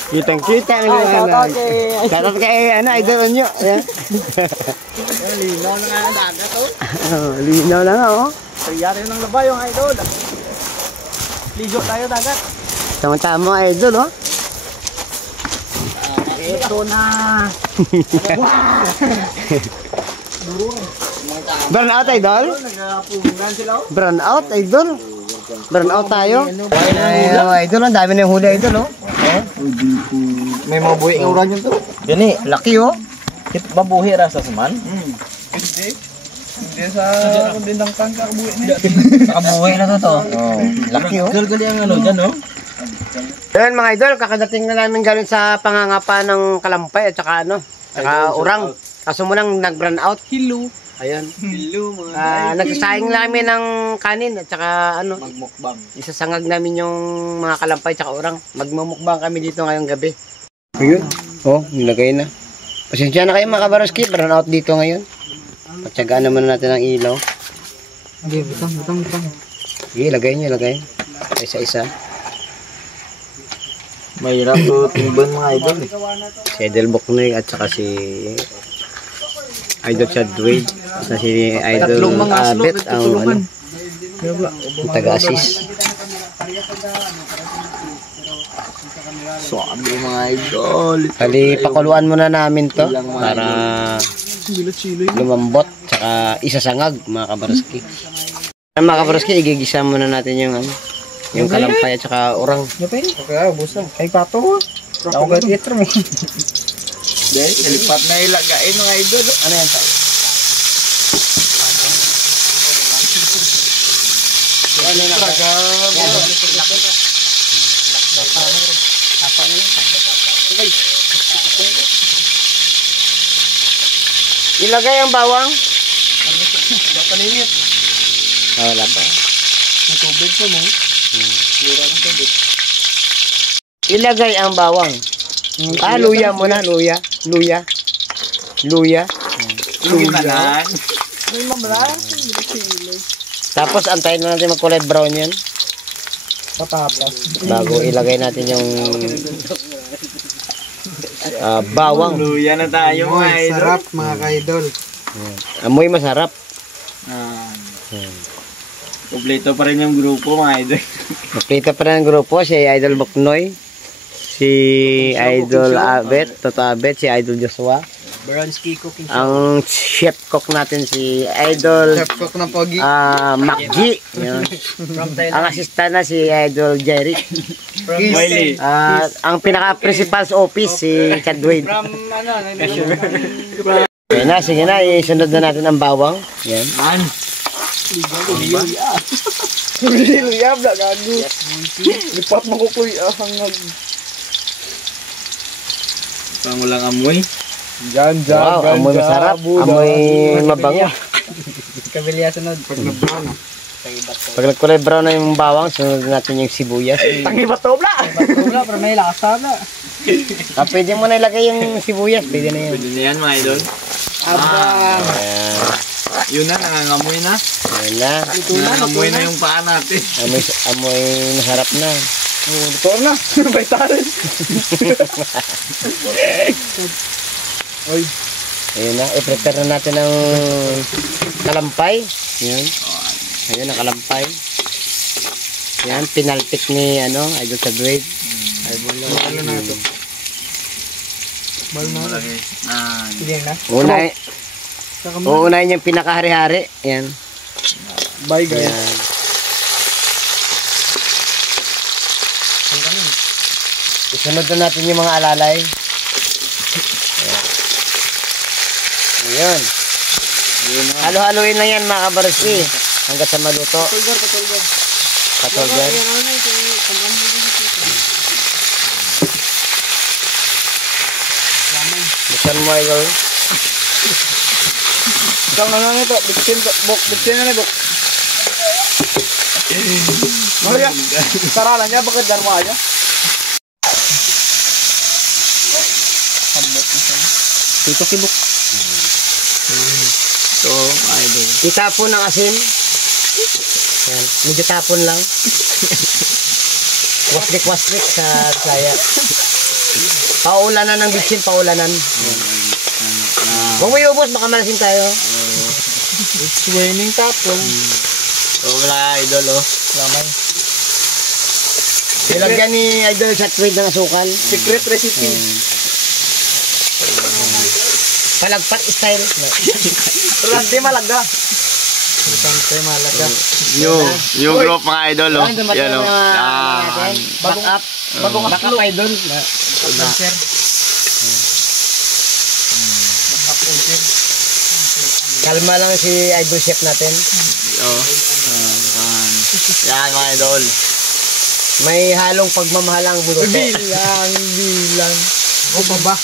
Kitang-kita na yung Shout out kay Shout out kay idol nyo. Ayan. Linaw na nga ang dagat oh. Oh, linaw lang oh. Kayari ng labay yung idol. Ligo tayo dagat. Tama-tama, idol oh. Ito na. Burn out, idol. Nagpumungan sila oh. Burn out, idol. Burn out tayo. Ay, idol, ang dami na yung huli, idol oh. May mga buhay ng uran yun to. Gani, Laki oh. babuhi ra sa suman. Hindi. Hindi sa kundi ng tangka buhay niya. Nakabuhi na to. Oh, laki oh. Gali ang ano dyan oh. Ayan mga idol, kakadating na namin galing sa pangangapa ng kalampay at saka ano, saka urang. Kaso mo nang nag-burn out. Hello. Ayan. Hello mga Nagsasayang lang kami ng kanin at saka ano, magmukbang. isasangag namin yung mga kalampay at saka urang. Magmumukbang kami dito ngayong gabi. Ayun. Oh, nilagay na. Pasensya na kayo mga kabaroski, burn out dito ngayon. Patsagaan naman natin ang ilaw. Okay, butang. Sige, lagay nyo, lagay. Isa-isa. Mahirap to timban mga idol. Si Idol Boknoy at saka si Idol Chad Wade na si Idol Tatlong mga Abet slot, ang ano, ang taga-assist. Sabi mga idol. Kali pakuluan muna namin to para lumambot tsaka isasangag mga kabaroski. Mga kabaroski, igigisa muna natin yung ano, yung kalampay at saka urang. Okay, busa. Ay pato. Ako gat itro mo. Dahil nalipat na ilagain mga idol. Ano yan tayo? Ano na ba? Ilagay ang bawang. Paninit. Wala pa. May tubig ko mo. Lura ng tubig. Ilagay ang bawang. Luya muna, luya. Luya. Luya. Luya. May mamla. Tapos antayin na natin magkulay brown yan. Patapos. Bago ilagay natin yung bawang. Luya na tayo mga idol. Sarap mga ka-idol. Amoy masarap. Kompleto pa rin yung grupo mga idol. Makita pa rin ang grupo, si Idol Boknoy, si Idol Abet, Toto Abet, si Idol Joshua. Bronski cooking. Ang chef cook natin si Idol Chef cook ng pogi. Macji. Yun. Ang assistant na si Idol Jerry. Wiley. Ang pinaka-principal sa office si Chadwade. Okay na, sige na, isunod na natin ang bawang. Yan. Man. Luya, gago. Lipat mo ko kuy. Hangag. Pangulang amoy. Jan, Wow, amoy masarap. Amoy mabango. Kabilya sunod. Pag nagkulay brown na yung bawang, sunod natin yung sibuyas. Tangi ba to bla? Tobla, pero may lasa na. Pwede mo na ilagay yung sibuyas. Pwede na yun. Pwede na yan mga idol. Abang. Ayan. Yun na, nangangamoy na. Ayan na. Nangangamoy na yung paa natin. Amoy masarap na. Ito na. Baitarin. Oy. Ayun na. I-prepare na natin ang kalampay. Ayan. Ayan ang kalampay. Ayan. Pinalpik ni Idol Chadwade. Ano na ito? Bal na. Malaki. Sige na. Uunahin yung pinakahari-hari. Ayan. Bye guys. Ayan. Isunod na natin yung mga alalay. Ayan. Halo-haloin lang yan mga kabarsi. Hanggat sa maluto. Patulgar. Buksan mo Idol. Ikaw na lang ito. Buksin na na buk. Maria, saralan niya. Bakit dyan mo aja? Dito kibuk. So, idol. Itapon ng asin. Ayan. Medyo tapon lang. Waslik-waslik sa saya. Paulanan ng bitsin, paulanan. Huwag mo iubos, baka malasin tayo. Swimming tapong. So, wala idol oh. Lamay. Ilagyan ni Idol Chadwade ng asukal. Secret recipe. Palagpat style. Rante malaga. Rante malaga. New group mga idol oh. Yan oh. Back up. Back up Idol. Sir. Kalma lang si Idol Chef natin. Oh. Yan mga idol. May halong pagmamahal ang buto. Bilang. O baba.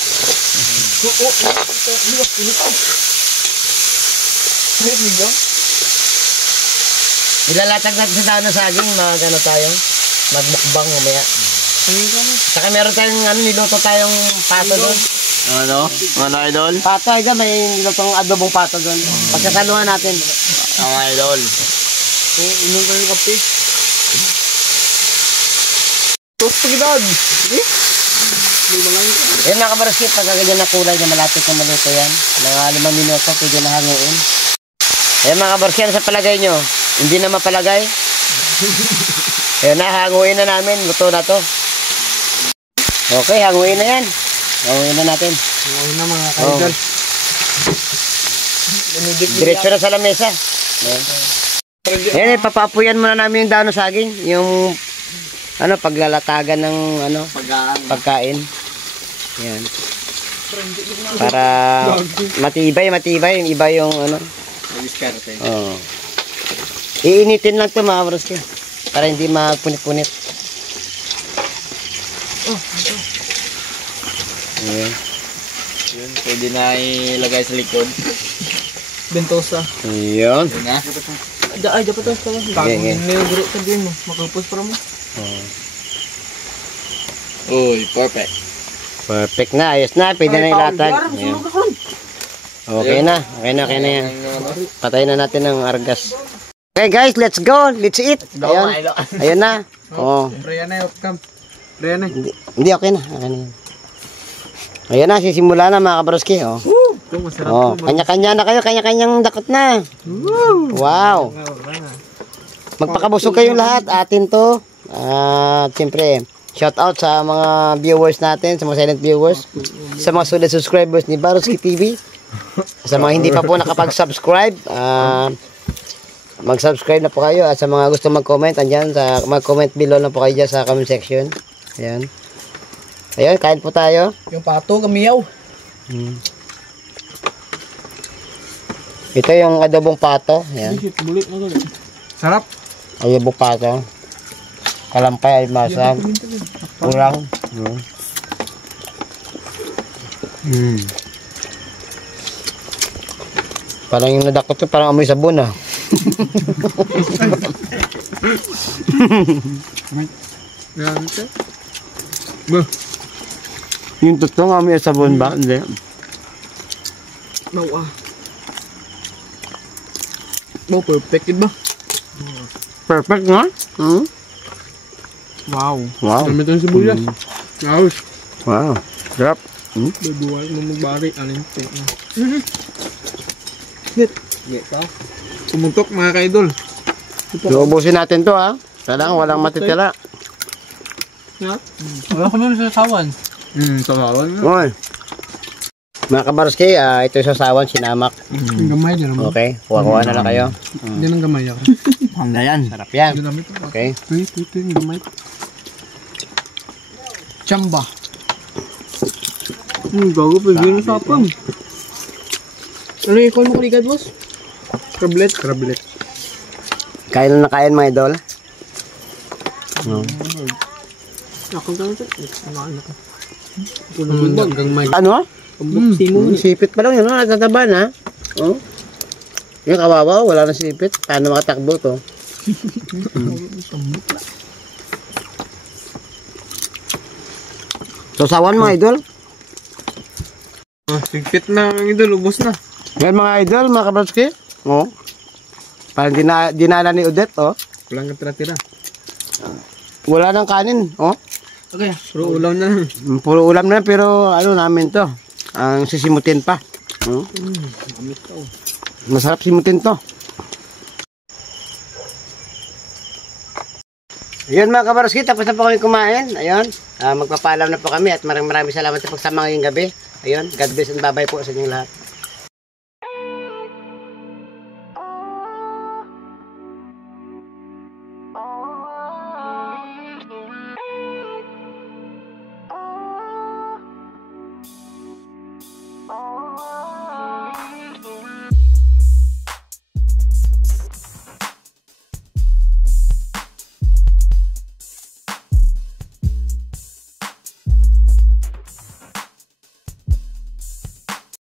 Ilalatag natin sa daon ng saging, magano tayo. Magmukbang mamaya. Saka meron tayong niluto tayong pato doon. Ano? Ano idol? Pato, Idol, may nilutong adobong pato doon. Pagkasaluhan natin. Mga idol. Inom ka yung kape. Toast to gidad. Yan mga kabaraskip, pagkaganyan na kulay na malapit na maluto yan. Mga 5 minuto, pwede na hanguin. Ayan mga kabaraskip, sa palagay nyo, hindi na mapalagay. Ayan na, hanguin na namin, luto na to. Okay, hanguin na yan. Hanguin na natin. Ngayon na mga kaidol. Diretso na sa lamesa. Ayan, papapuyan muna namin yung daon ng saging. Yung paglalatagan ng pagkain. Yan. Para matibay. Yung iba yung Diskarte. Oh. Iinitin lang 'to mga broski. Para hindi mapunit-punit. Ayan. Yun, pwede na ilagay sa likod. Bentosa. Ayan. Yun na. Ay, dapat ito. Sige. Nilugro sa din mo. Makapos para mo. Oh. Uy, perfect. Perfect na, ayos na. Pwede na ilatag. Ayan. Okay na yan. Patayin na natin ang argas. Okay guys, let's go. Let's eat. Ayan. Ayan na. Oh. Raya na yun, Kam. Raya na. Hindi, okay na. Okay na yan. Ayan na, sisimula na mga kabroski. Oh. Ito, masarap Oh, to. kanya-kanya na kayo, kanya-kanyang dakot na. Wow. Magpakabusog kayong lahat. Atin to. At siyempre, shout out sa mga viewers natin, sa mga silent viewers, sa mga solid subscribers ni Baroski TV. Sa mga hindi pa po nakapag-subscribe, mag-subscribe na po kayo. At sa mga gusto mag-comment, andyan, mag-comment below na po kayo dyan sa comment section. Ayan. Ayan, kain po tayo. Yung pato, kamiyaw. Ito yung adobong pato. Ayan. Bulit na to. Sarap. Adobong pato. Kalampay ay masag. Kurang. Parang yung nadakot ko, parang amoy sabon ah. Yan ito. Yung totoo nga amoy sabon ba? Hindi. Mau ah. Mau perfect ba? Perfect nga. Wow. Wow. Dami itong sibuyas. Wow. Wow. Sarap. Bubuhay mo magbari. Alin ito. Dito. Pumuntok mga ka-idol. Luubusin natin to ha. Kailangan walang matitira. Wala ko nun sa sawan. Sasawan nga. Oy. Mga kabarski, ito yung sasawan, sinamak. Ang gamay din naman. Okay, kuha-kuha na lang kayo. Hindi nang gamay ako. Hangga yan. Sarap yan. Hindi namin ito. Okay. Ito yung gamay. Chamba. Gago pa yun sa apam. Ano yung call mo kuligad, boss? Crablet. Crablet. Kain na kain mga idol. Ako ka ito. Ano ka? Hanggang may Ano? pambuksi mo. Sipit pa lang yun, no? Natataba na. Oh. Yung kawawa, wala na sipit. Paano makatakbo to? Sasawan mga idol. Sigpit na ang idol. Ubos na. Yan mga idol, mga kabarski. Oh. Parang dinala ni Odette, oh. Walang katira-tira. Wala nang kanin, oh. Okay. Puro ulam na lang. Puro ulam na pero ano namin to. Ang sisimutin pa. Masarap simutin to. Ayun mga kabarski, tapos na po kami kumain. Ayun, magpapaalam na po kami at maraming salamat sa pagsama ngayong gabi. Ayun, God bless and bye-bye po sa inyong lahat. Oh